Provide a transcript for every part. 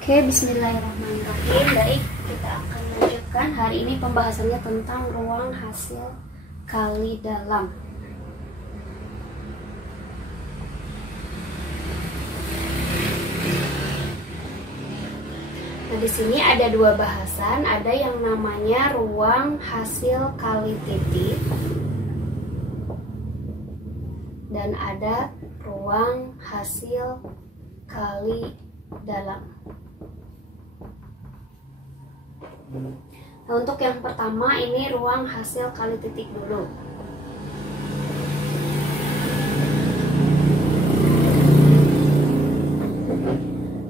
Oke, bismillahirrahmanirrahim. Baik, kita akan lanjutkan. Hari ini pembahasannya tentang ruang hasil kali dalam. Nah, di sini ada dua bahasan, ada yang namanya ruang hasil kali titik dan ada ruang hasil kali dalam. Nah, untuk yang pertama ini ruang hasil kali titik dulu.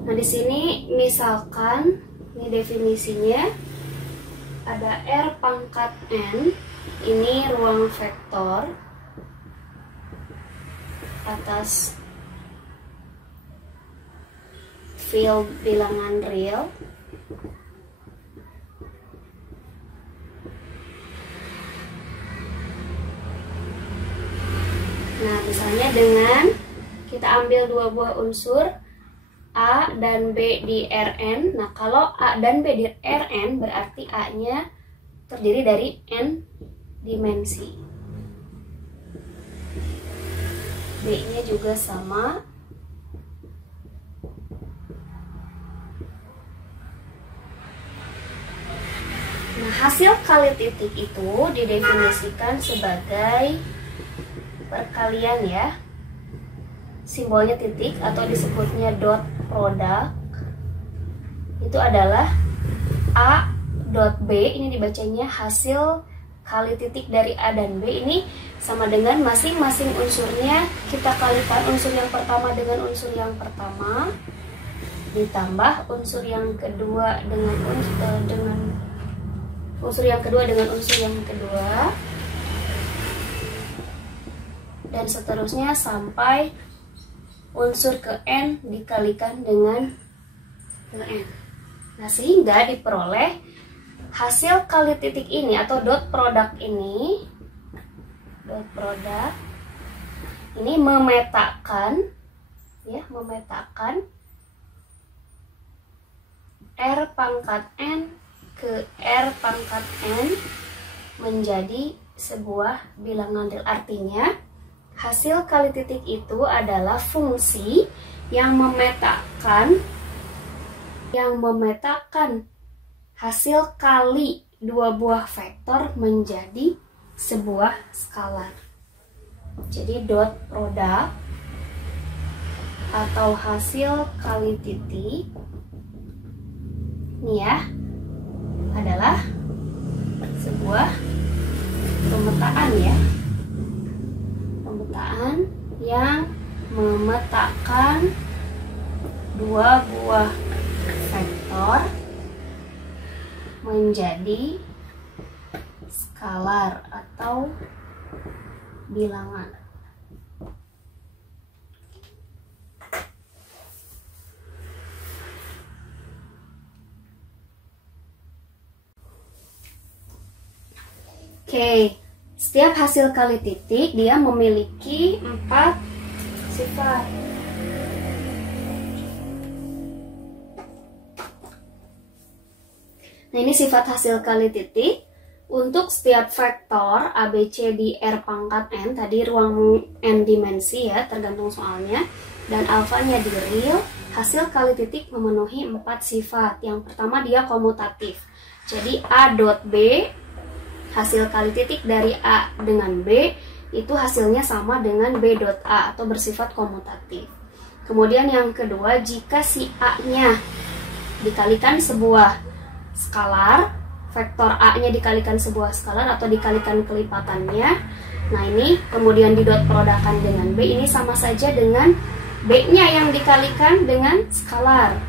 Nah, di sini misalkan ini definisinya ada R pangkat N, ini ruang vektor atas field bilangan real. Nah, misalnya dengan kita ambil dua buah unsur A dan B di Rn. Nah, kalau A dan B di Rn berarti A-nya terdiri dari N dimensi. B-nya juga sama. Nah, hasil kali titik itu didefinisikan sebagai perkalian ya, simbolnya titik atau disebutnya dot product, itu adalah A dot B, ini dibacanya hasil kali titik dari A dan B, ini sama dengan masing-masing unsurnya kita kalikan unsur yang pertama dengan unsur yang pertama ditambah unsur yang kedua dengan unsur yang kedua dengan unsur yang kedua, dan seterusnya sampai unsur ke N dikalikan dengan N. Nah, sehingga diperoleh hasil kali titik ini atau dot product ini, ini memetakan ya, memetakan R pangkat N ke R pangkat N menjadi sebuah bilangan real. Artinya hasil kali titik itu adalah fungsi yang memetakan hasil kali dua buah vektor menjadi sebuah skalar. Jadi dot product atau hasil kali titik ini ya adalah sebuah pemetaan ya, yang memetakan dua buah vektor menjadi skalar atau bilangan. Oke. Setiap hasil kali titik dia memiliki 4 sifat. Nah, ini sifat hasil kali titik. Untuk setiap vektor ABC di R pangkat N, tadi ruang N dimensi ya, tergantung soalnya, dan alfanya di real, hasil kali titik memenuhi 4 sifat. Yang pertama dia komutatif. Jadi A dot B, hasil kali titik dari A dengan B itu hasilnya sama dengan B dot A atau bersifat komutatif. Kemudian yang kedua, jika si A-nya dikalikan sebuah skalar, vektor A-nya dikalikan sebuah skalar atau dikalikan kelipatannya, nah ini kemudian di dot produkkan dengan B, ini sama saja dengan B-nya yang dikalikan dengan skalar,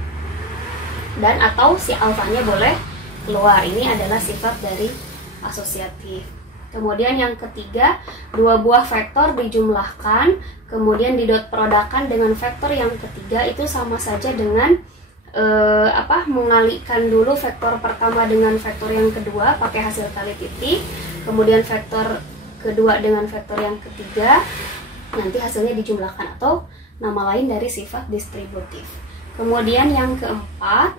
dan atau si alfanya boleh keluar. Ini adalah sifat dari asosiatif. Kemudian yang ketiga, dua buah vektor dijumlahkan kemudian di dot produkkan dengan vektor yang ketiga, itu sama saja dengan mengalikkan dulu vektor pertama dengan vektor yang kedua pakai hasil kali titik, kemudian vektor kedua dengan vektor yang ketiga, nanti hasilnya dijumlahkan, atau nama lain dari sifat distributif. Kemudian yang keempat,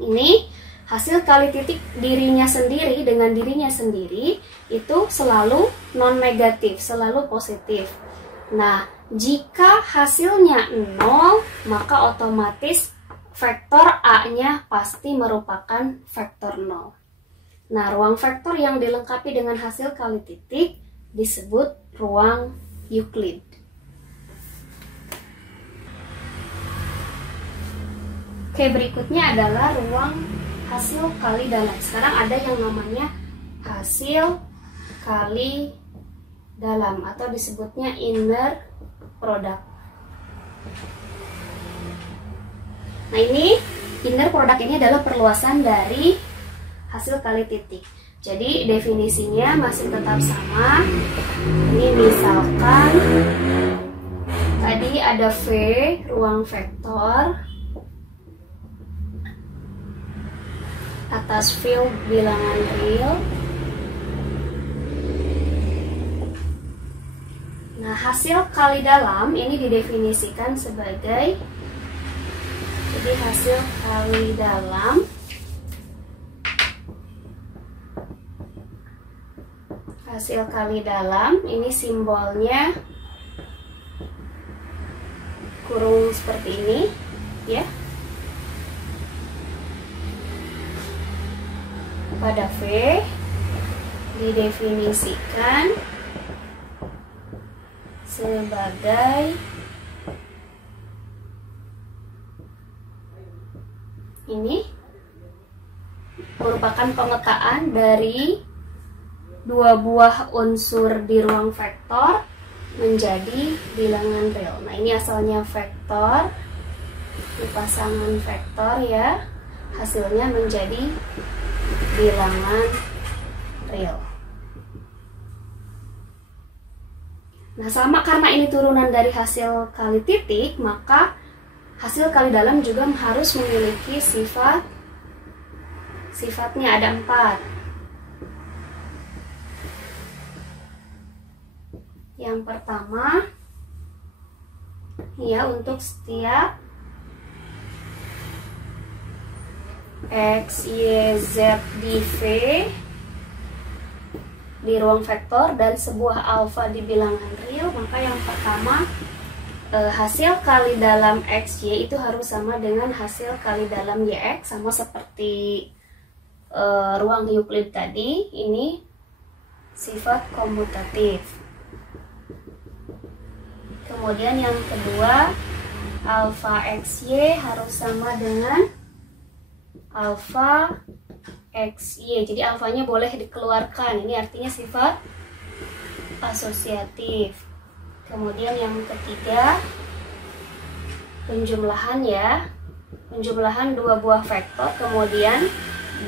ini hasil kali titik dirinya sendiri dengan dirinya sendiri itu selalu non-negatif, selalu positif. Nah, jika hasilnya 0, maka otomatis vektor A-nya pasti merupakan vektor 0. Nah, ruang vektor yang dilengkapi dengan hasil kali titik disebut ruang Euclid. Oke, berikutnya adalah ruang hasil kali dalam. Sekarang ada yang namanya hasil kali dalam atau disebutnya inner product. Nah, ini inner product ini adalah perluasan dari hasil kali titik. Jadi definisinya masih tetap sama. Ini misalkan tadi ada V, ruang vektor atas field bilangan real. Nah, hasil kali dalam ini didefinisikan sebagai, jadi hasil kali dalam ini simbolnya kurung seperti ini, ya. Pada V didefinisikan sebagai ini merupakan pemetaan dari dua buah unsur di ruang vektor menjadi bilangan real. Nah, ini asalnya vektor, di pasangan vektor ya, hasilnya menjadi bilangan real. Nah, sama karena ini turunan dari hasil kali titik, maka hasil kali dalam juga harus memiliki sifatnya ada 4. Yang pertama, ya, untuk setiap X, Y, Z di V di ruang vektor dan sebuah alfa di bilangan real, maka yang pertama hasil kali dalam XY itu harus sama dengan hasil kali dalam YX, sama seperti ruang Euclid tadi, ini sifat komutatif. Kemudian yang kedua, alfa XY harus sama dengan alfa XY. Jadi alfanya boleh dikeluarkan. Ini artinya sifat asosiatif. Kemudian yang ketiga, penjumlahan ya. Penjumlahan dua buah vektor kemudian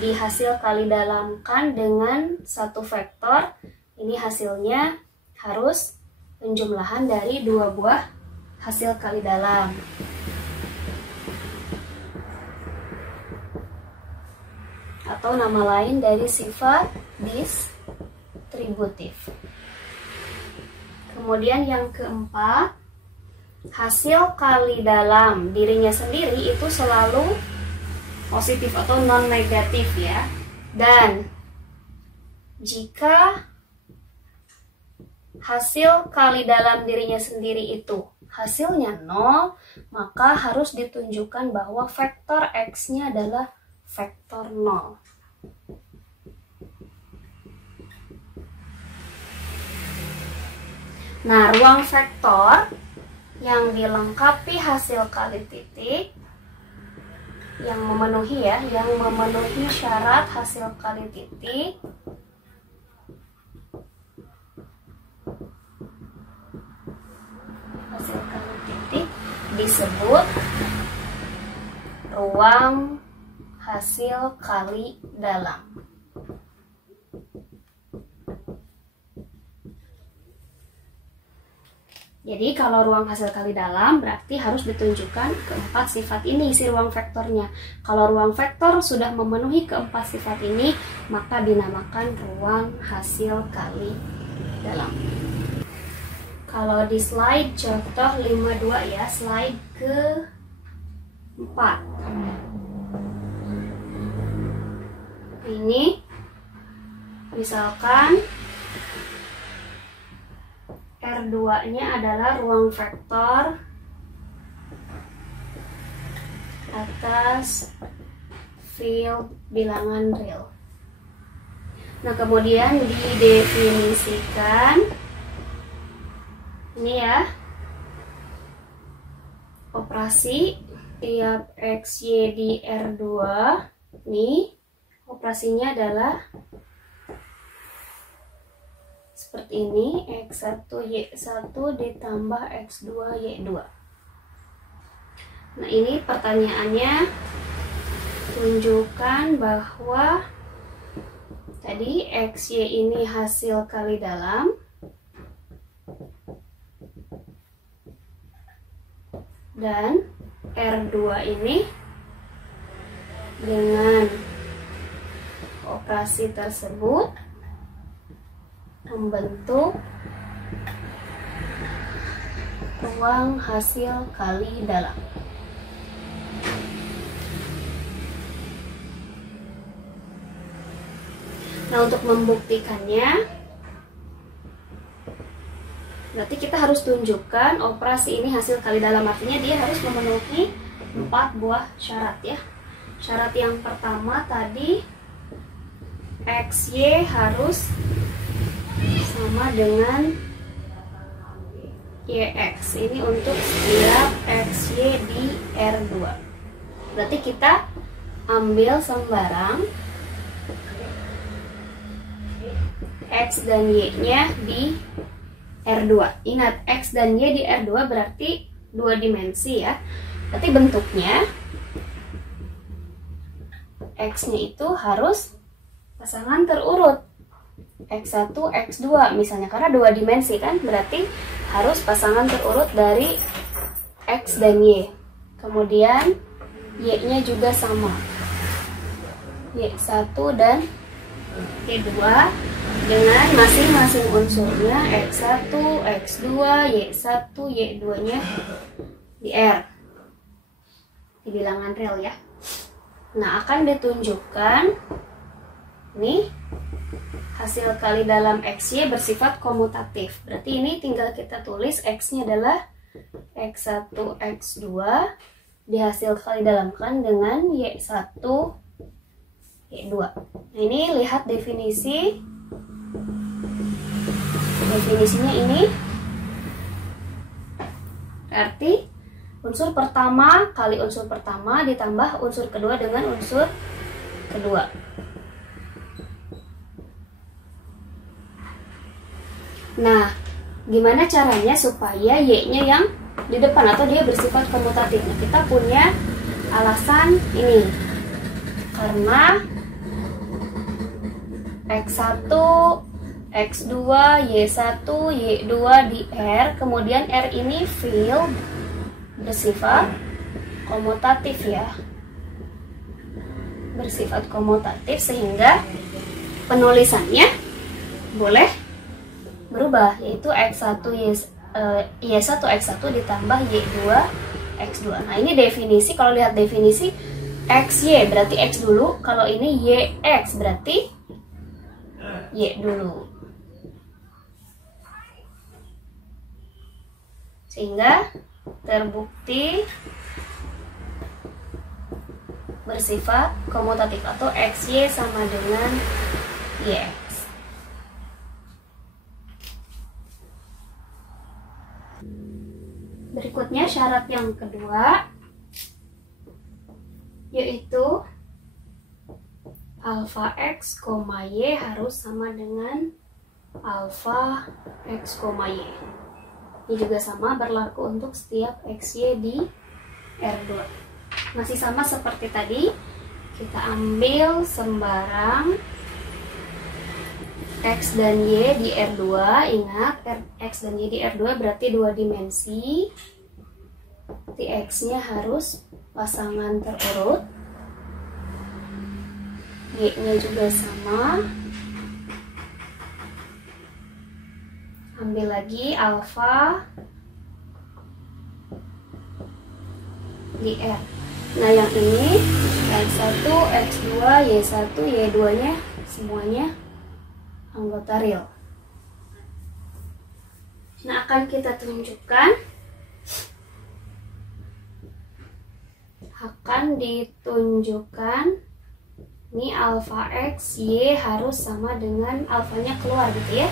dihasil kali dalamkan dengan satu vektor. Ini hasilnya harus penjumlahan dari dua buah hasil kali dalam. Atau nama lain dari sifat distributif. Kemudian yang keempat, hasil kali dalam dirinya sendiri itu selalu positif atau non-negatif ya. Dan jika hasil kali dalam dirinya sendiri itu hasilnya 0, maka harus ditunjukkan bahwa vektor X-nya adalah vektor 0. Nah, ruang vektor yang dilengkapi hasil kali titik yang memenuhi syarat hasil kali titik disebut ruang hasil kali dalam. Jadi kalau ruang hasil kali dalam berarti harus ditunjukkan keempat sifat ini isi ruang vektornya. Kalau ruang vektor sudah memenuhi keempat sifat ini, maka dinamakan ruang hasil kali dalam. Kalau di slide contoh 52 ya, slide ke Ini misalkan R2-nya adalah ruang vektor atas field bilangan real. Nah, kemudian didefinisikan ini ya, operasi tiap XY di R2 nih, operasinya adalah seperti ini, X1 Y1 ditambah X2 Y2. Nah, ini pertanyaannya tunjukkan bahwa tadi XY ini hasil kali dalam dan R2 ini dengan operasi tersebut membentuk ruang hasil kali dalam. Nah, untuk membuktikannya berarti kita harus tunjukkan operasi ini hasil kali dalam, artinya dia harus memenuhi 4 buah syarat ya. Syarat yang pertama tadi XY harus sama dengan YX. Ini untuk setiap XY di R2. Berarti kita ambil sembarang X dan Y-nya di R2. Ingat, X dan Y di R2 berarti 2 dimensi ya. Berarti bentuknya X-nya itu harus pasangan terurut. X1, X2 misalnya, karena 2 dimensi kan, berarti harus pasangan terurut dari X dan Y. Kemudian Y-nya juga sama, Y1 dan Y2 dengan masing-masing unsurnya X1, X2, Y1, Y2-nya di R, di bilangan real ya. Nah, akan ditunjukkan nih hasil kali dalam XY bersifat komutatif. Berarti ini tinggal kita tulis X-nya adalah X1, X2 dihasil kali dalamkan dengan Y1, Y2. Nah, ini lihat definisinya ini. Berarti unsur pertama kali unsur pertama ditambah unsur kedua dengan unsur kedua. Nah, gimana caranya supaya Y-nya yang di depan atau dia bersifat komutatif? Nah, kita punya alasan ini. Karena X1, X2, Y1, Y2 di R, kemudian R ini field bersifat komutatif ya. Bersifat komutatif sehingga penulisannya boleh berubah, yaitu X1 Y1 X1 ditambah Y2 X2. Nah, ini definisi. Kalau lihat definisi XY berarti X dulu, kalau ini YX berarti Y dulu. Sehingga terbukti bersifat komutatif atau XY sama dengan YX. Berikutnya syarat yang kedua, yaitu alfa X, Y harus sama dengan alfa X, Y. Ini juga sama berlaku untuk setiap XY di R2. Masih sama seperti tadi, kita ambil sembarang X dan Y di R2. Ingat, X dan Y di R2 berarti 2 dimensi. Berarti X-nya harus pasangan terurut, Y-nya juga sama. Ambil lagi alfa di R. Nah yang ini X1, X2, Y1, Y2 nya semuanya anggota real. Nah akan kita tunjukkan, ini alfa X, Y harus sama dengan alfanya keluar gitu ya.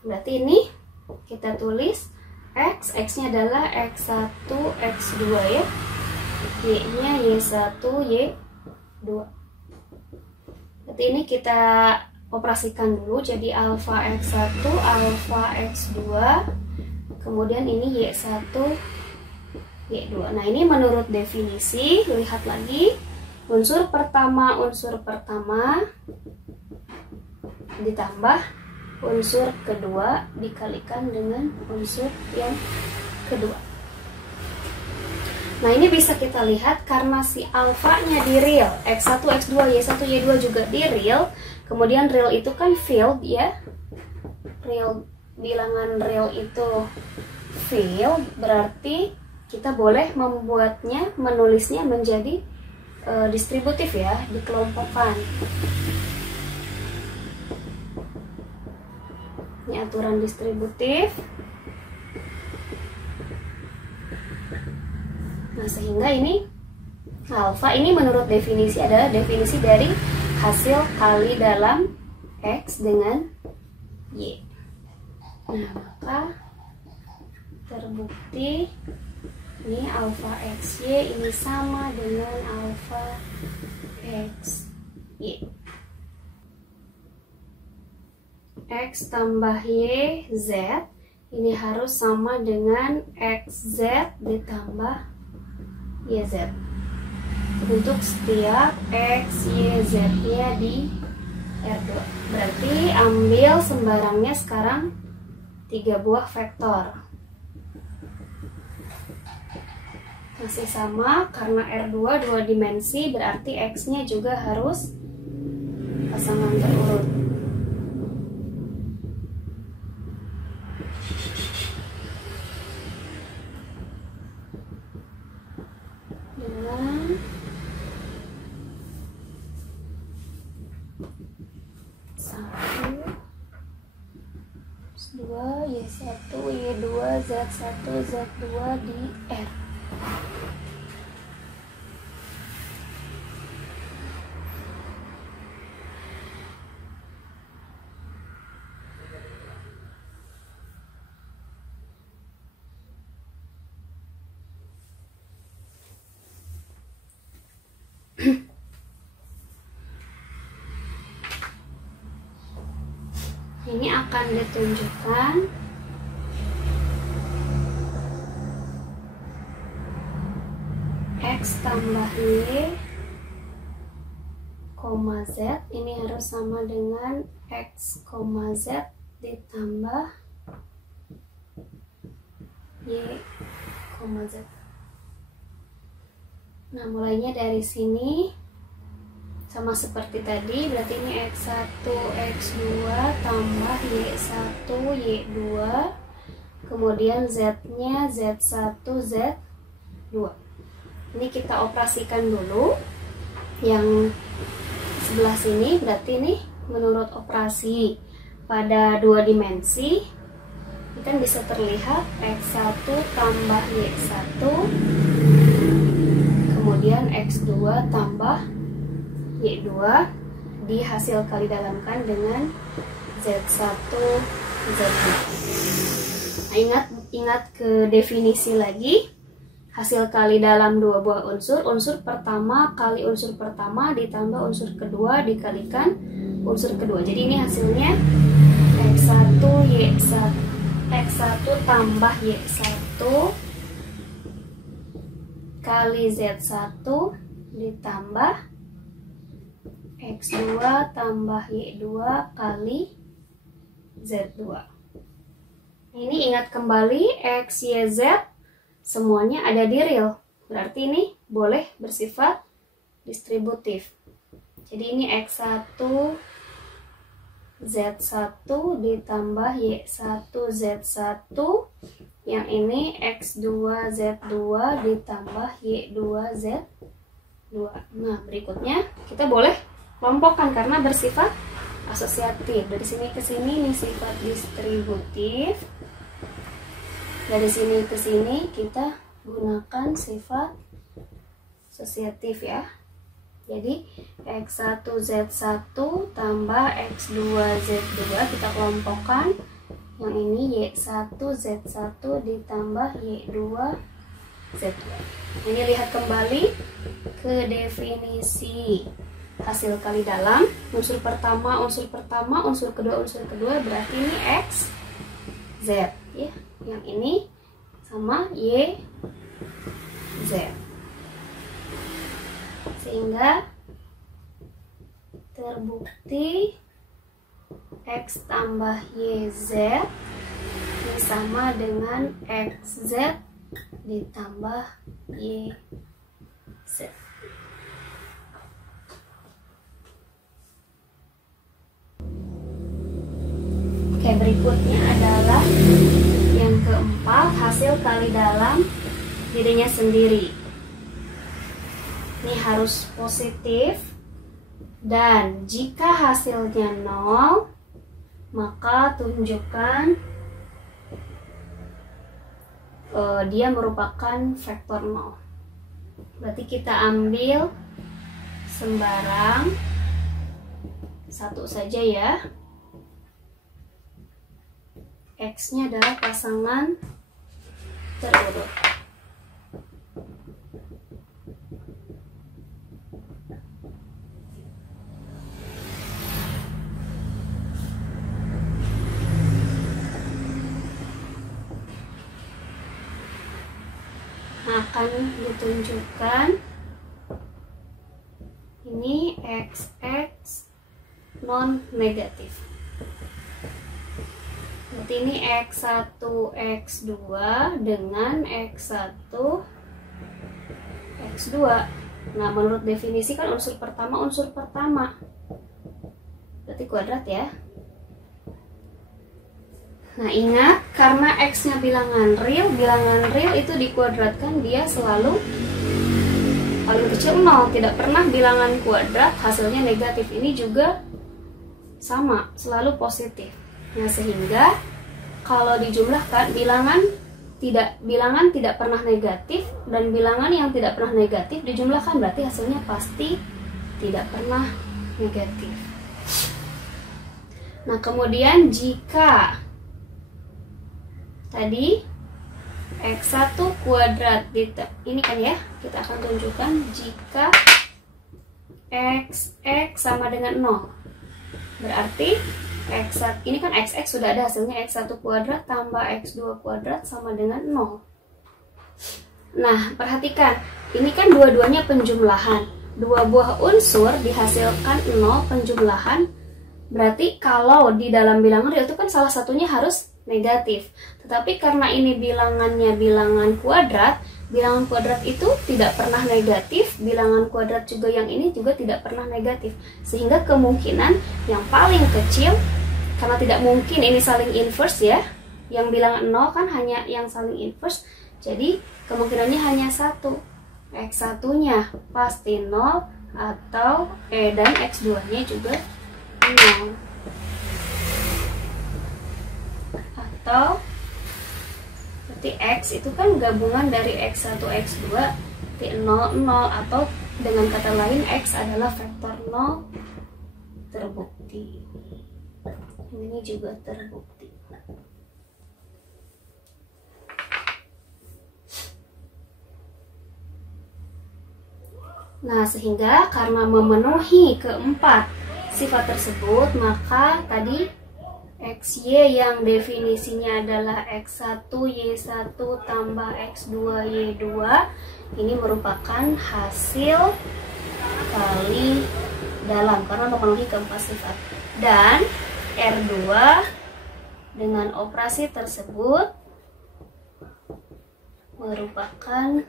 Berarti ini kita tulis X, X nya adalah X1, X2 ya, Y nya Y1, Y2. Berarti ini kita operasikan dulu, jadi alfa X1, alfa X2, kemudian ini Y1, Y2. Nah ini menurut definisi, lihat lagi, unsur pertama ditambah unsur kedua dikalikan dengan unsur yang kedua. Nah ini bisa kita lihat karena si alfanya di real, X1, X2, Y1, Y2 juga di real, kemudian real itu kan field ya, real, bilangan real itu field, berarti kita boleh menulisnya menjadi distributif ya, dikelompokkan. Ini aturan distributif. Nah sehingga ini alfa ini menurut definisi adalah definisi dari hasil kali dalam X dengan Y. Nah maka terbukti ini alfa XY ini sama dengan alfa XY. X tambah Y Z ini harus sama dengan XZ ditambah YZ untuk setiap X, Y, Z nya di R2. Berarti ambil sembarangnya sekarang 3 buah vektor. Masih sama karena R2 2 dimensi, berarti X nya juga harus pasangan terurut. Dengan 1, 2, Y1, Y2, Z1, Z2 di R. Ini akan ditunjukkan X tambah Y, Z ini harus sama dengan X, Z ditambah Y, Z. Nah mulainya dari sini sama seperti tadi, berarti ini X1, X2 tambah Y1, Y2, kemudian Z-nya Z1, Z2. Ini kita operasikan dulu. Yang sebelah sini berarti ini menurut operasi pada 2 dimensi, ini kan bisa terlihat X1 tambah Y1, kemudian X2 tambah Y2 dihasil kali dalamkan dengan Z1, Z2. Nah, ingat ke definisi lagi, hasil kali dalam 2 buah unsur, unsur pertama kali unsur pertama ditambah unsur kedua dikalikan unsur kedua. Jadi ini hasilnya X1 tambah Y1 kali Z1 ditambah X2 tambah Y2 kali Z2. Ini ingat kembali X, Y, Z semuanya ada di real. Berarti ini boleh bersifat distributif. Jadi ini X1 Z1 ditambah Y1 Z1, yang ini X2 Z2 ditambah Y2 Z2. Nah, berikutnya kita boleh kelompokkan karena bersifat asosiatif. Dari sini ke sini ini sifat distributif. Dari sini ke sini kita gunakan sifat asosiatif ya. Jadi X1 Z1 tambah X2 Z2 kita kelompokkan. Yang ini Y1 Z1 ditambah Y2 Z2. Ini lihat kembali ke definisi hasil kali dalam. Unsur pertama, unsur kedua, berarti ini X, Z ya. Yang ini sama Y, Z. Sehingga terbukti X tambah YZ ini sama dengan XZ ditambah YZ. Oke, berikutnya adalah yang keempat, hasil kali dalam dirinya sendiri. Ini harus positif, dan jika hasilnya 0, maka tunjukkan dia merupakan vektor 0. Berarti kita ambil sembarang satu saja ya. X-nya adalah pasangan terurut. Akan ditunjukkan ini XX non negatif. Berarti ini X1 X2 dengan X1 X2. Nah, menurut definisi kan unsur pertama. Berarti kuadrat ya. Nah, ingat, karena X-nya bilangan real itu dikuadratkan dia selalu paling kecil 0, tidak pernah bilangan kuadrat hasilnya negatif. Ini juga sama, selalu positif. Nah, sehingga kalau dijumlahkan bilangan tidak pernah negatif dan bilangan yang tidak pernah negatif dijumlahkan, berarti hasilnya pasti tidak pernah negatif. Nah, kemudian jika tadi X1 kuadrat ini kan ya, kita akan tunjukkan jika XX sama dengan 0. Berarti X1 ini kan XX sudah ada hasilnya, X1 kuadrat tambah X2 kuadrat sama dengan 0. Nah, perhatikan, ini kan dua-duanya penjumlahan. Dua buah unsur dihasilkan 0 penjumlahan. Berarti kalau di dalam bilangan real itu kan salah satunya harus negatif. Tetapi karena ini bilangannya bilangan kuadrat itu tidak pernah negatif, bilangan kuadrat juga yang ini juga tidak pernah negatif. Sehingga kemungkinan yang paling kecil, karena tidak mungkin ini saling inverse ya, yang bilangan 0 kan hanya yang saling inverse, jadi kemungkinannya hanya satu. X1-nya pasti 0 atau dan X2-nya juga 0. Atau berarti X itu kan gabungan dari X1 X2 berarti 0 0, atau dengan kata lain X adalah vektor 0 terbukti. Ini juga terbukti. Nah, sehingga karena memenuhi keempat sifat tersebut, maka tadi XY yang definisinya adalah X1 Y1 tambah X2 Y2 ini merupakan hasil kali dalam karena memenuhi keempat sifat. Dan R2 dengan operasi tersebut merupakan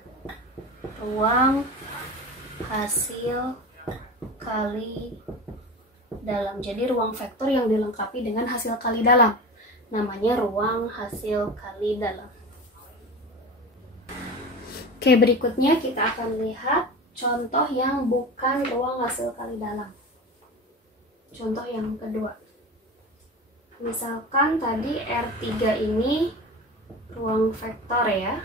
ruang hasil kali dalam. Jadi ruang vektor yang dilengkapi dengan hasil kali dalam namanya ruang hasil kali dalam. Oke, berikutnya kita akan lihat contoh yang bukan ruang hasil kali dalam. Contoh yang kedua. Misalkan tadi R3 ini ruang vektor ya.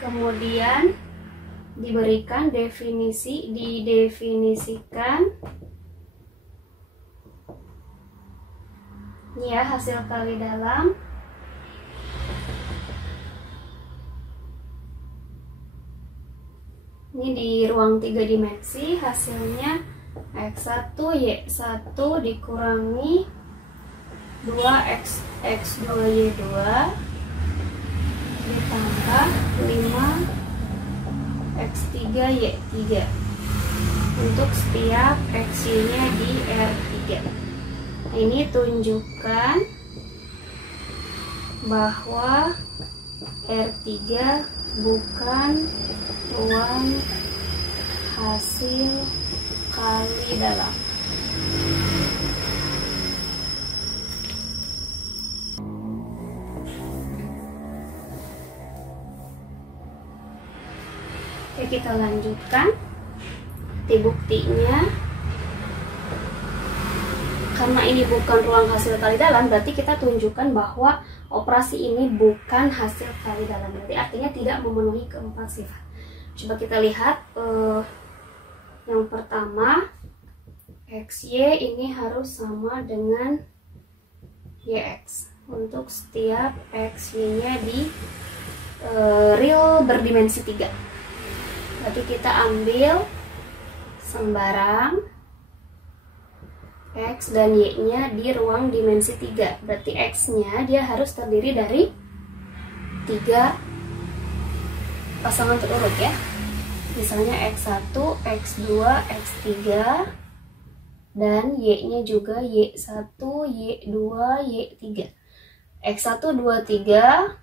Kemudian didefinisikan ini ya hasil kali dalam. Ini di ruang 3 dimensi hasilnya X1 Y1 dikurangi 2X 2Y2 ditambah 5X3 Y3 untuk setiap X-nya di R3. Ini tunjukkan bahwa R3 bukan ruang hasil kali dalam. Oke, kita lanjutkan buktinya. Karena ini bukan ruang hasil kali dalam, berarti kita tunjukkan bahwa operasi ini bukan hasil kali dalam. Berarti artinya tidak memenuhi keempat sifat. Coba kita lihat yang pertama, XY ini harus sama dengan YX untuk setiap XY-nya di real berdimensi 3. Berarti kita ambil sembarang X dan Y-nya di ruang dimensi 3. Berarti X-nya dia harus terdiri dari 3 pasangan terurut ya. Misalnya X1, X2, X3 dan Y-nya juga Y1, Y2, Y3. X1, 2, 3.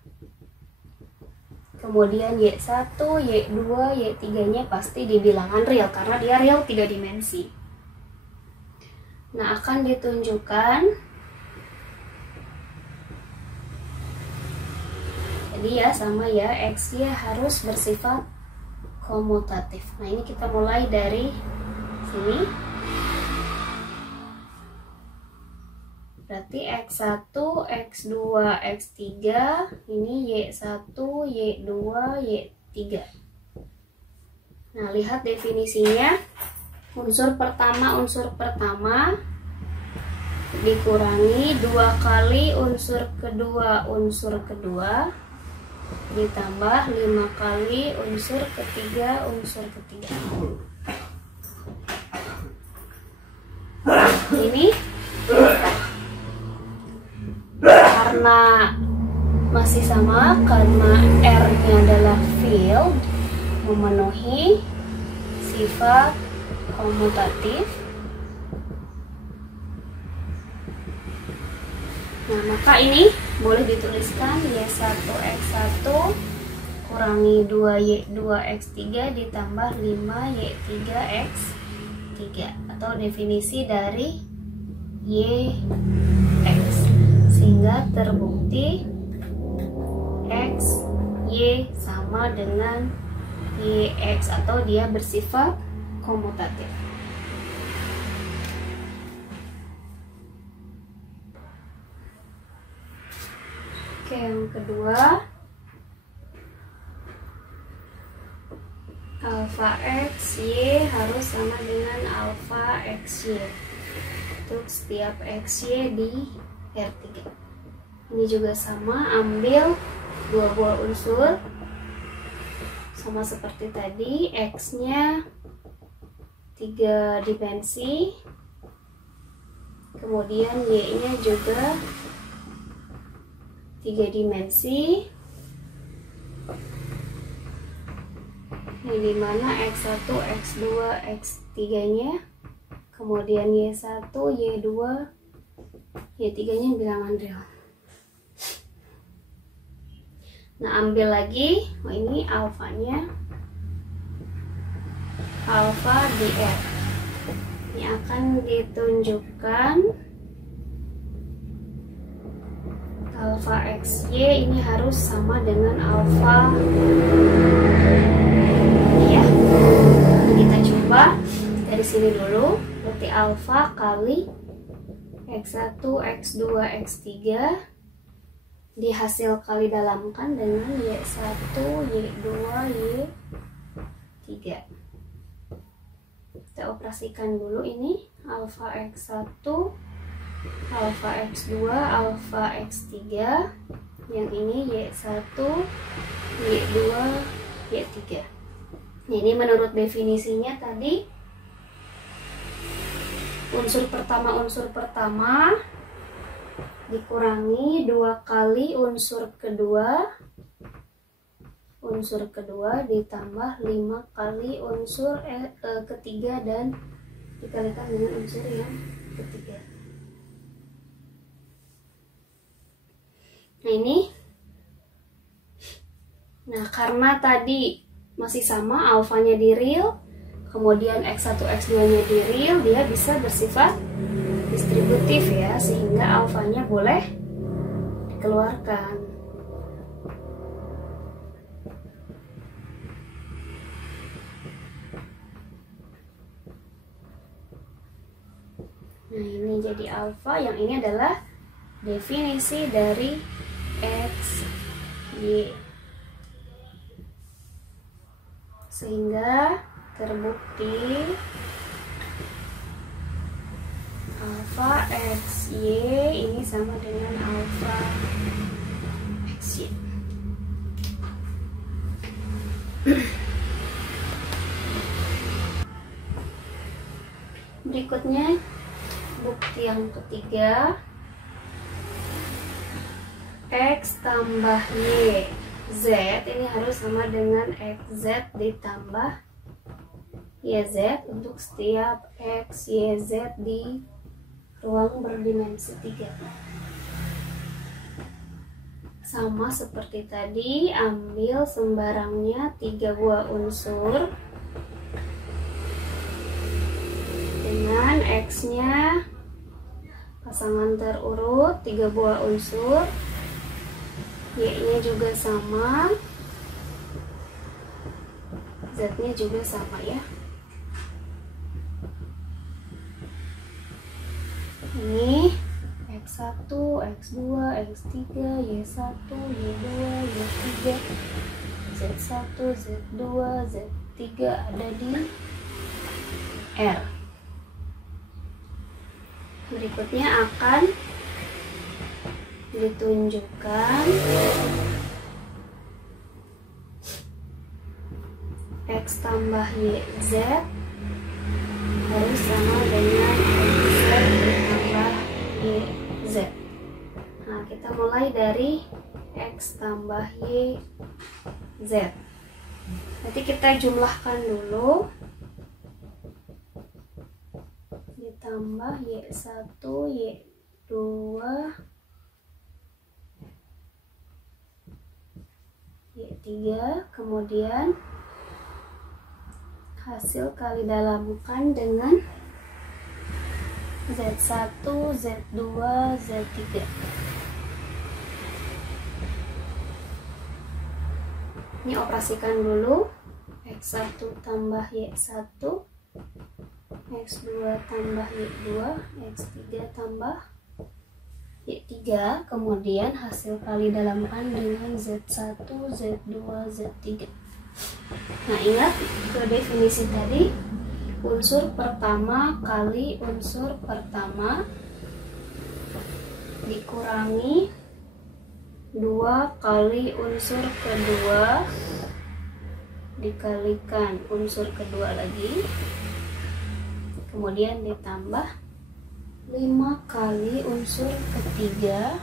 Kemudian Y1, Y2, Y3-nya pasti di bilangan real karena dia real 3 dimensi. Nah, akan ditunjukkan. Jadi ya sama ya, X-nya harus bersifat komutatif. Nah, ini kita mulai dari sini. Berarti X1, X2, X3, ini Y1, Y2, Y3. Nah, lihat definisinya. Unsur pertama dikurangi 2 kali unsur kedua ditambah 5 kali unsur ketiga. Ini karena masih sama, karena R-nya adalah field memenuhi sifat komutatif. Nah, maka ini boleh dituliskan Y1X1 kurangi 2Y2X3 ditambah 5Y3X3 atau definisi dari YX, sehingga terbukti X, Y sama dengan YX atau dia bersifat komutatif. Oke, yang kedua, alfa X, Y harus sama dengan alfa XY untuk setiap XY di R3. Ini juga sama, ambil 2 buah unsur sama seperti tadi, X-nya 3 dimensi, kemudian Y-nya juga 3 dimensi. Ini dimana X1, X2, X3 nya, kemudian Y1, Y2, Y3 nya bilangan real. Nah, ambil lagi, ini alfanya, alfa dr. Ini akan ditunjukkan alfa xy ini harus sama dengan alfa ya. Kita coba dari sini dulu, berarti alfa kali x1, x2, x3 dihasil kali dalamkan dengan y1, y2, y3. Kita operasikan dulu ini alfa x1, alfa x2, alfa x3, yang ini y1, y2, y3. Nah, ini menurut definisinya tadi unsur pertama dikurangi 2 kali unsur kedua ditambah 5 kali unsur ketiga dan dikalikan dengan unsur yang ketiga. Nah, ini karena tadi masih sama alfanya di real, kemudian x1, x2 nya di real, dia bisa bersifat distributif ya, sehingga alfanya boleh dikeluarkan. Nah, ini jadi alfa, yang ini adalah definisi dari x, y. Sehingga terbukti alfa xy ini sama dengan alfa xy. Berikutnya bukti yang ketiga, x tambah y z ini harus sama dengan xz ditambah yz untuk setiap x, y, z di ruang berdimensi 3. Sama seperti tadi, ambil sembarangnya 3 buah unsur dengan x nya pasangan terurut 3 buah unsur, y nya juga sama, z nya juga sama ya. Ini x1, x2, x3, y1, y2, y3, z1, z2, z3 ada di R. Berikutnya akan ditunjukkan x tambah yz harus sama dengan xz ditambah yz. Nah, kita mulai dari x tambah yz. Nanti kita jumlahkan dulu, ditambah y1, y2, y3, kemudian hasil kali dalamkan dengan z1, z2, z3. Ini operasikan dulu, x1 tambah y1, x2 tambah y2, x3 tambah y3, kemudian hasil kali dalamkan dengan z1, z2, z3. Nah, ingat ke definisi tadi, unsur pertama kali unsur pertama dikurangi 2 kali unsur kedua dikalikan unsur kedua lagi, kemudian ditambah 5 kali unsur ketiga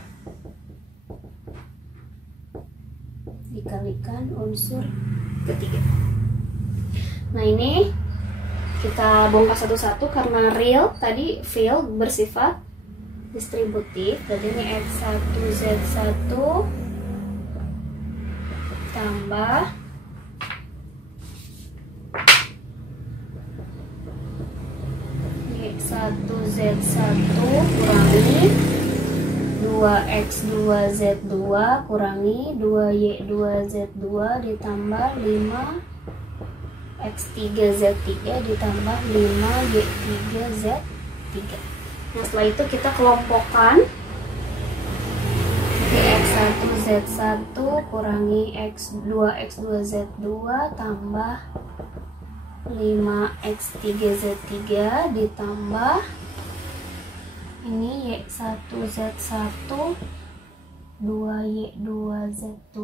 dikalikan unsur ketiga. Nah, ini kita bongkar satu-satu karena real tadi field bersifat distributif. Jadi ini x1 z1 ditambah Y1Z1 kurangi 2X2Z2 kurangi 2Y2Z2 ditambah 5X3Z3 ditambah 5Y3Z3. Nah, setelah itu kita kelompokkan. X1Z1 kurangi X2Z2 tambah 5X3Z3 ditambah ini Y1Z1 2Y2Z2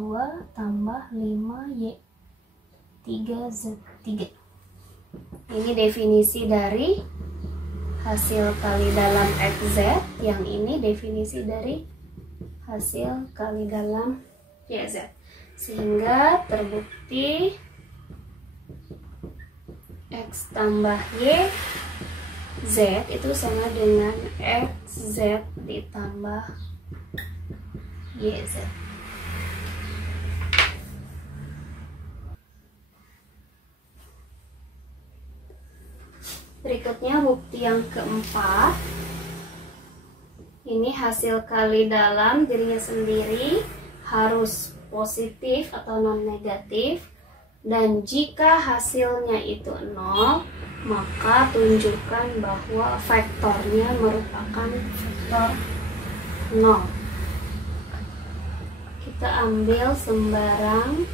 tambah 5Y3Z3. Ini definisi dari hasil kali dalam XZ, yang ini definisi dari hasil kali dalam YZ, sehingga terbukti X tambah Y Z itu sama dengan XZ ditambah YZ. Berikutnya bukti yang keempat. Ini hasil kali dalam dirinya sendiri harus positif atau non negatif, dan jika hasilnya itu 0, maka tunjukkan bahwa vektornya merupakan vektor 0. Kita ambil sembarang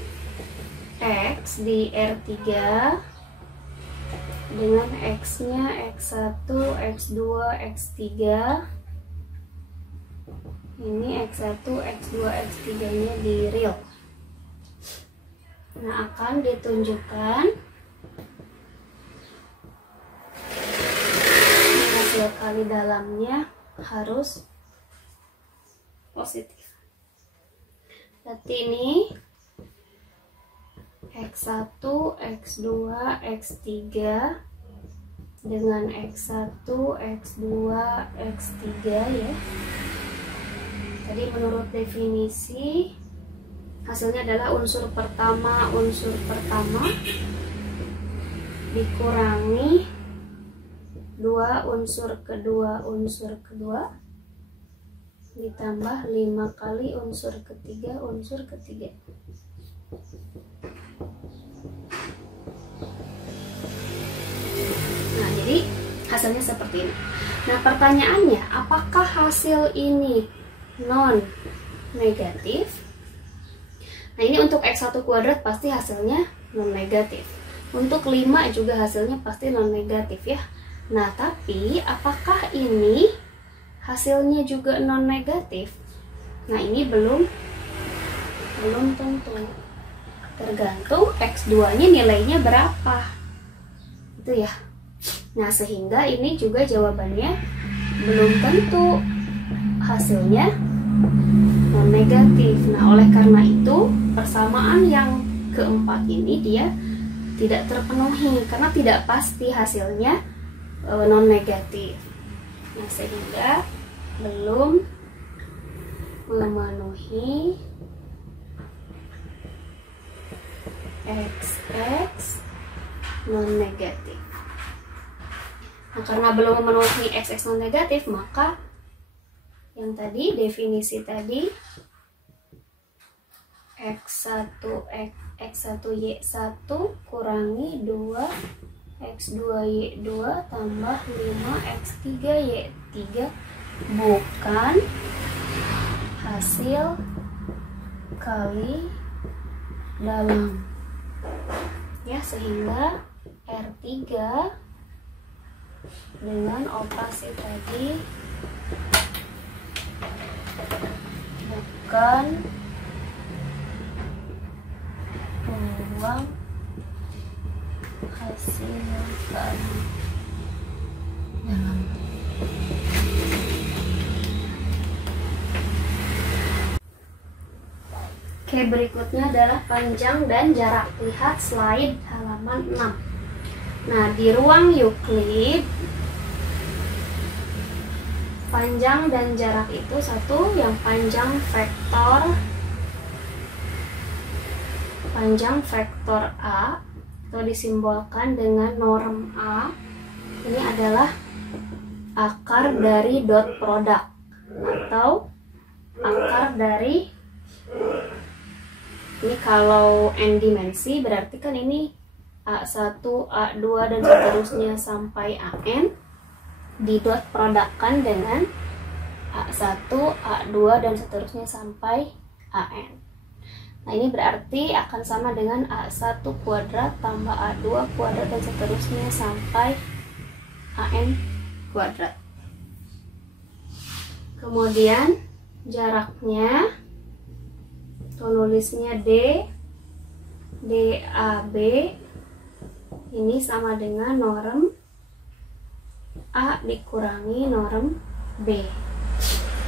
X di R3 dengan X-nya X1, X2, X3. Ini X1, X2, X3 nya di real. Nah, akan ditunjukkan hasil kali dalamnya harus positif. Berarti ini X1, X2, X3 dengan X1, X2, X3 ya. Tadi menurut definisi hasilnya adalah unsur pertama dikurangi 2 unsur kedua ditambah 5 kali unsur ketiga. Nah, jadi hasilnya seperti ini. Nah, pertanyaannya, apakah hasil ini non negatif? Nah, ini untuk X1 kuadrat pasti hasilnya non negatif. Untuk 5 juga hasilnya pasti non negatif ya. Nah, tapi apakah ini hasilnya juga non negatif? Nah, ini belum tentu. Tergantung X2 nya nilainya berapa. Itu ya. Nah, sehingga ini juga jawabannya belum tentu hasilnya non negatif. Nah, oleh karena itu persamaan yang keempat ini dia tidak terpenuhi karena tidak pasti hasilnya non negatif. Nah, sehingga belum memenuhi XX non negatif. Nah, karena belum memenuhi XX non negatif, maka yang tadi definisi tadi X1Y1 kurangi 2X2Y2 tambah 5X3Y3 bukan hasil kali dalam ya, sehingga R3 dengan operasi tadi bukan peluang hasil kali dalam. Oke, berikutnya adalah panjang dan jarak. Lihat slide halaman 6. Nah, di ruang Euclid panjang dan jarak itu satu, yang panjang vektor panjang vektor A atau disimbolkan dengan norm A ini adalah akar dari dot product atau akar dari, ini kalau n dimensi berarti kan ini A1, A2 dan seterusnya sampai AN di dot produkkan dengan A1, A2 dan seterusnya sampai AN. Nah ini berarti akan sama dengan A1 kuadrat tambah A2 kuadrat dan seterusnya sampai AN kuadrat. Kemudian jaraknya tulisnya DAB ini sama dengan norm A dikurangi norm B,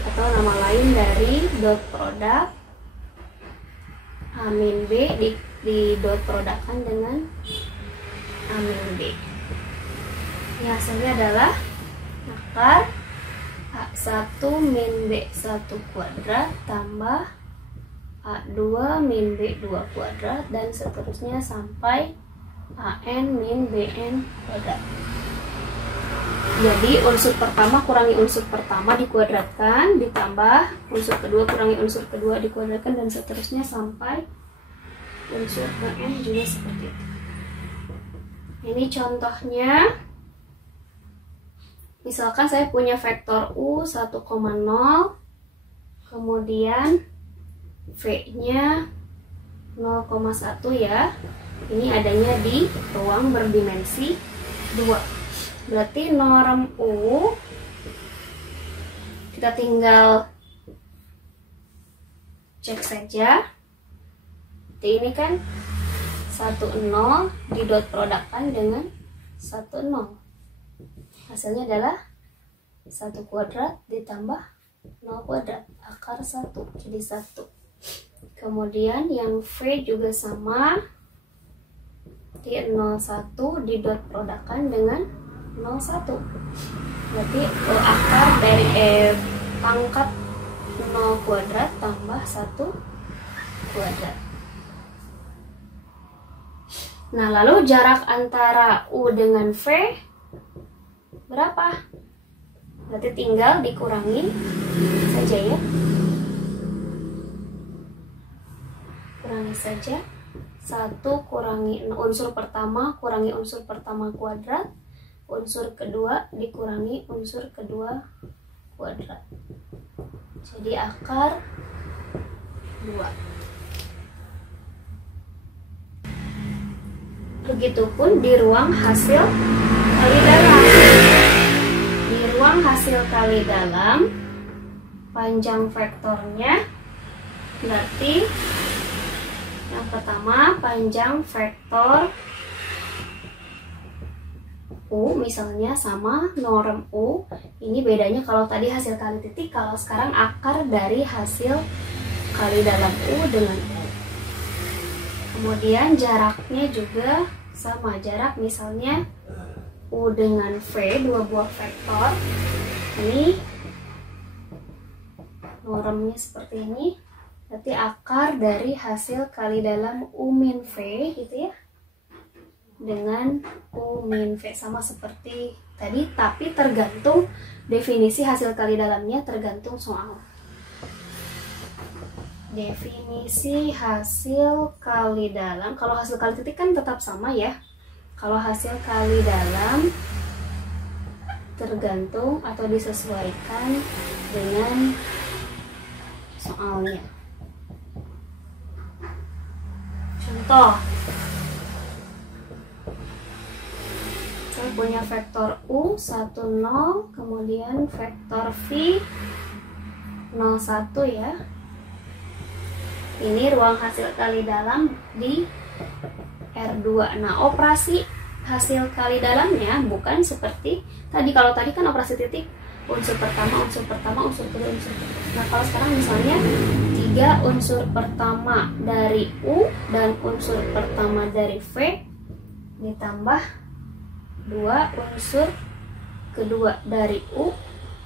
atau nama lain dari dot produk A min B di dot produkkan dengan A min B. Ini hasilnya adalah akar A1 min B1 kuadrat tambah A2 min B2 kuadrat dan seterusnya sampai AN min BN kuadrat. Jadi unsur pertama kurangi unsur pertama dikuadratkan, ditambah unsur kedua kurangi unsur kedua dikuadratkan, dan seterusnya sampai unsur N juga seperti itu. Ini contohnya, misalkan saya punya vektor U 1,0, kemudian V-nya 0,1 ya. Ini adanya di ruang berdimensi 2. Berarti norm U kita tinggal cek saja. Jadi ini kan 10 di dot produkkan dengan 10. Hasilnya adalah 1 kuadrat ditambah 0 kuadrat, akar 1 jadi 1. Kemudian yang V juga sama, di 01 di dot produkkan dengan 01. Berarti akar dari pangkat 0 kuadrat tambah 1 kuadrat. Nah, lalu jarak antara U dengan V berapa? Berarti tinggal dikurangi saja ya. Kurangi saja. 1 kurangi unsur pertama kurangi unsur pertama kuadrat, unsur kedua dikurangi unsur kedua kuadrat. Jadi akar 2. Begitupun di ruang hasil kali dalam. Di ruang hasil kali dalam, panjang vektornya berarti yang pertama panjang vektor U misalnya sama norm U. Ini bedanya kalau tadi hasil kali titik, kalau sekarang akar dari hasil kali dalam U dengan U. Kemudian jaraknya juga sama, jarak misalnya U dengan V, dua buah vektor. Ini normnya seperti ini. Berarti akar dari hasil kali dalam U min V gitu ya, dengan U min V sama seperti tadi, tapi tergantung definisi hasil kali dalamnya, tergantung soal. Definisi hasil kali dalam, kalau hasil kali titik kan tetap sama ya. Kalau hasil kali dalam tergantung atau disesuaikan dengan soalnya. Contoh, saya punya vektor U 10, kemudian vektor V 01 ya. Ini ruang hasil kali dalam di R2. Nah, operasi hasil kali dalamnya bukan seperti tadi. Kalau tadi kan operasi titik, unsur pertama, unsur pertama, unsur kedua, unsur kedua. Nah, kalau sekarang misalnya 3 unsur pertama dari U dan unsur pertama dari V ditambah 2 unsur kedua dari U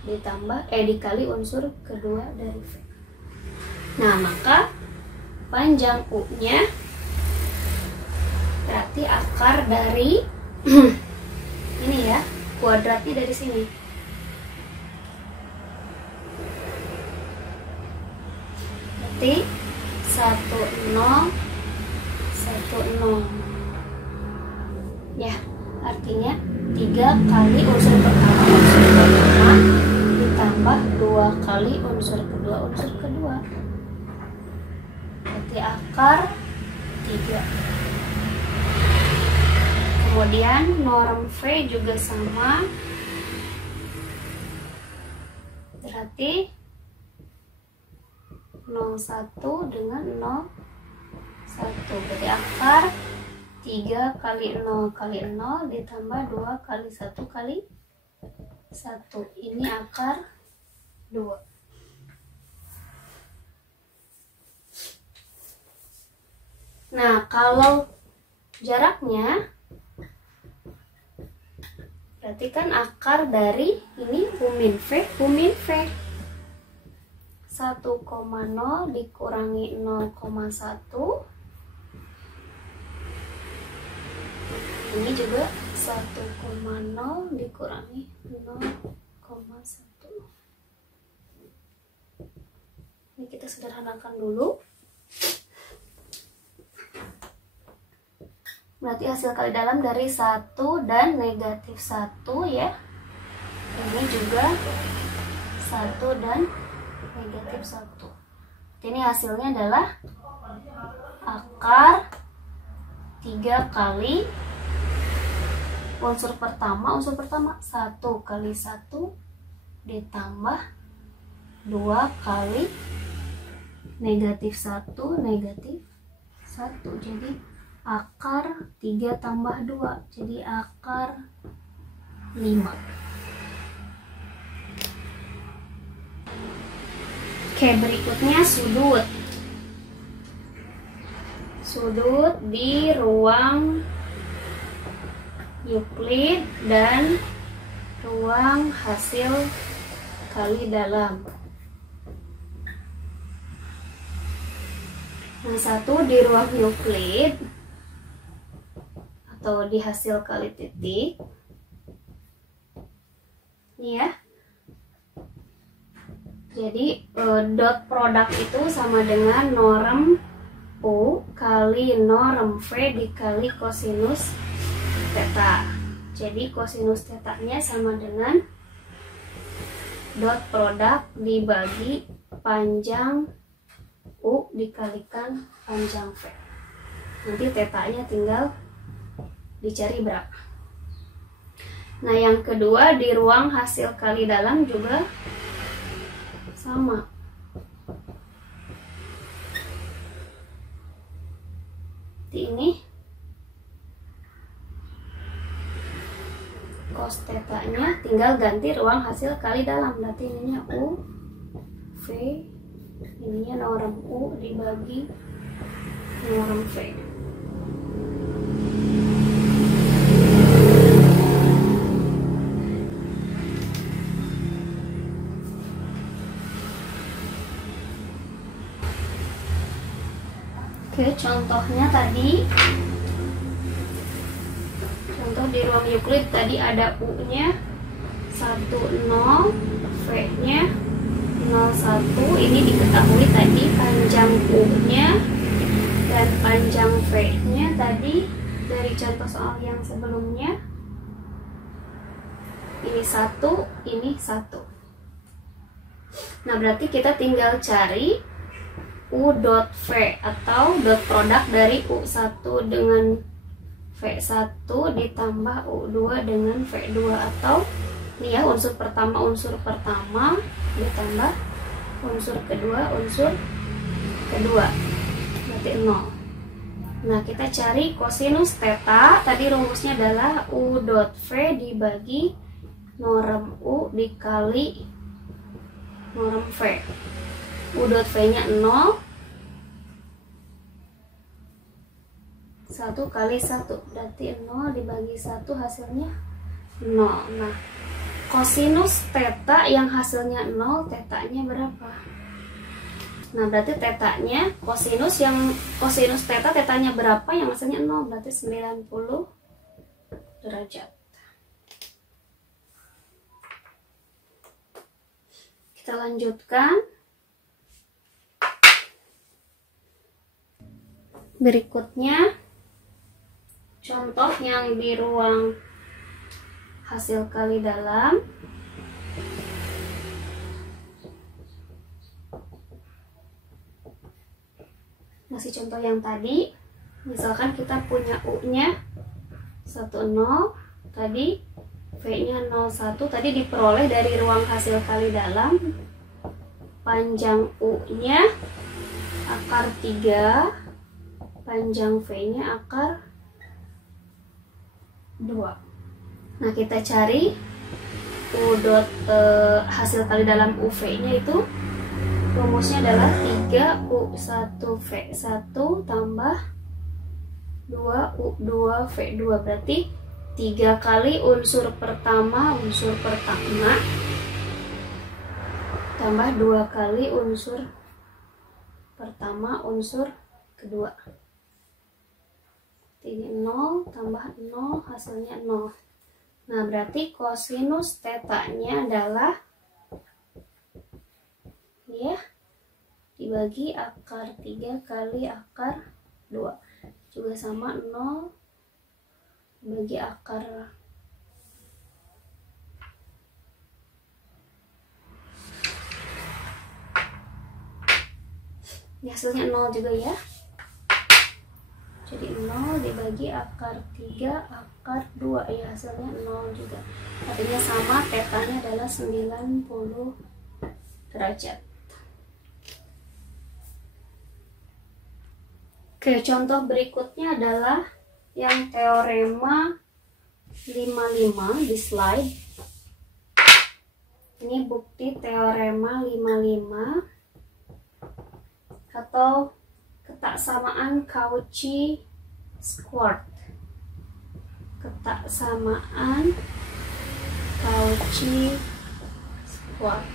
ditambah dikali unsur kedua dari V. Nah, maka panjang U-nya Berarti akar dari ini ya, kuadratnya dari sini. Berarti 10 10 ya, artinya 3 kali unsur pertama ditambah 2 kali unsur kedua. Berarti akar 3. Kemudian norm V juga sama, berarti 01 dengan 01, berarti akar 3 kali 0 kali 0 ditambah 2 kali 1 kali 1. Ini akar 2. Nah, kalau jaraknya berarti kan akar dari ini U min V 1,0 dikurangi 0,1, ini juga 1,0 dikurangi 0,1. Ini kita sederhanakan dulu. Berarti hasil kali dalam dari 1 dan negatif 1 ya. Ini juga 1 dan negatif 1. Ini hasilnya adalah akar 3 kali unsur pertama 1 kali 1 ditambah 2 kali negatif 1 negatif 1. Jadi akar 3 tambah 2, jadi akar 5. Oke, berikutnya sudut. Sudut di ruang Euclid dan ruang hasil kali dalam. Yang satu di ruang Euclid atau di hasil kali titik. Ini ya. Jadi dot produk itu sama dengan norm U kali norm V dikali kosinus theta. Jadi kosinus theta-nya sama dengan dot produk dibagi panjang U dikalikan panjang V. Nanti theta-nya tinggal dicari berapa. Nah, yang kedua di ruang hasil kali dalam juga sama. Ini cos theta-nya tinggal ganti ruang hasil kali dalam. Berarti ininya U V, ininya norm U dibagi norm V. Oke, contohnya tadi, contoh di ruang Euclid tadi ada U-nya 10, V-nya 01. Ini diketahui tadi panjang U-nya dan panjang V-nya tadi dari contoh soal yang sebelumnya. Ini 1, ini 1. Nah, berarti kita tinggal cari U dot V atau dot produk dari U1 dengan V1 ditambah U2 dengan V2, atau ini ya unsur pertama ditambah unsur kedua berarti 0. Nah, kita cari kosinus theta. Tadi rumusnya adalah U dot V dibagi norm U dikali norm V. U dot V-nya 0, 1 kali 1, berarti 0 dibagi 1 hasilnya 0. Nah, kosinus theta yang hasilnya 0, theta-nya berapa? Nah, berarti tetanya kosinus theta, tetanya berapa? Yang hasilnya 0, berarti 90 derajat. Kita lanjutkan. Berikutnya, contoh yang di ruang hasil kali dalam. Masih contoh yang tadi, misalkan kita punya U-nya 10, tadi V-nya 01, tadi diperoleh dari ruang hasil kali dalam. Panjang U-nya akar 3, panjang V-nya akar 2. Nah, kita cari hasil kali dalam UV-nya itu, rumusnya adalah 3U1V1 tambah 2U2V2, berarti 3 kali unsur pertama tambah 2 kali unsur pertama unsur kedua. Ini 0 tambah 0, hasilnya 0. Nah, berarti kosinus tetanya adalah ya dibagi akar 3 kali akar 2, juga sama 0 bagi akar hasilnya 0 juga ya. Jadi 0 dibagi akar 3 akar 2, ya hasilnya 0 juga. Artinya sama, tetanya adalah 90 derajat. Oke, contoh berikutnya adalah yang teorema 55 di slide. Ini bukti teorema 55 atau ketaksamaan Cauchy squared. Ketaksamaan Cauchy squared.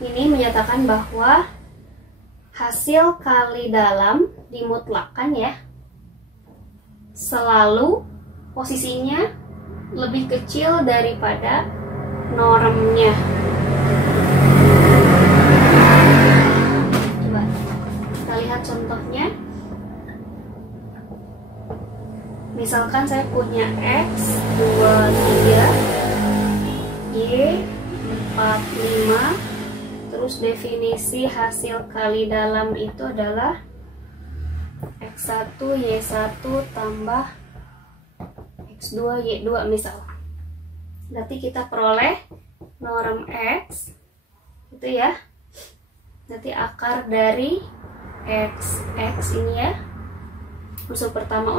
Ini menyatakan bahwa hasil kali dalam dimutlakkan ya, selalu posisinya lebih kecil daripada normnya. Coba kita lihat contohnya. Misalkan saya punya X 23, Y 45, terus definisi hasil kali dalam itu adalah X1 Y1 tambah X2 Y2 misal. Berarti kita peroleh norm X itu ya, nanti akar dari X ini ya, unsur pertama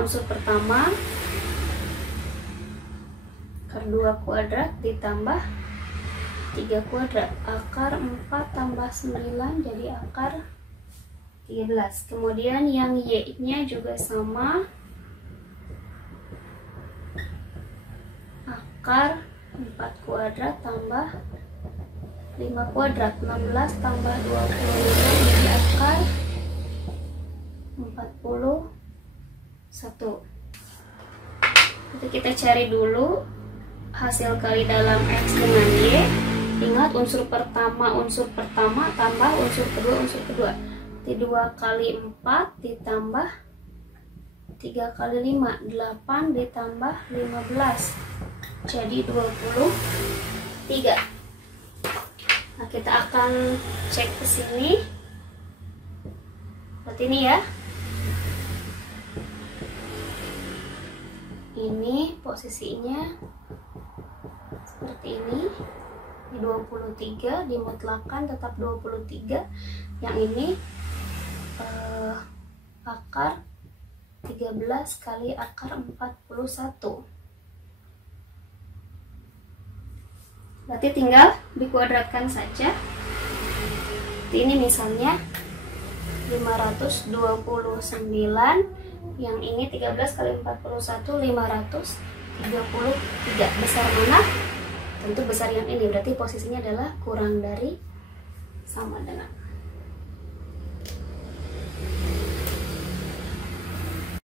akar 2 kuadrat ditambah 3 kuadrat, akar 4 tambah 9 jadi akar 13. Kemudian yang Y nya juga sama, akar 4 kuadrat tambah 5 kuadrat, 16 tambah 25 jadi akar 41. Jadi kita cari dulu hasil kali dalam X dengan Y. Ingat unsur pertama tambah unsur kedua. Jadi 2 kali 4 ditambah 3 kali 5, 8 ditambah 15 jadi 23. Nah, kita akan cek ke sini. Berarti ini ya, ini posisinya seperti ini. 23 dimutlakan tetap 23. Yang ini akar 13 kali akar 41. Berarti tinggal dikuadratkan saja. Ini misalnya 529, yang ini 13 kali 41 533. Besar mana? Tentu besar yang ini, berarti posisinya adalah kurang dari sama dengan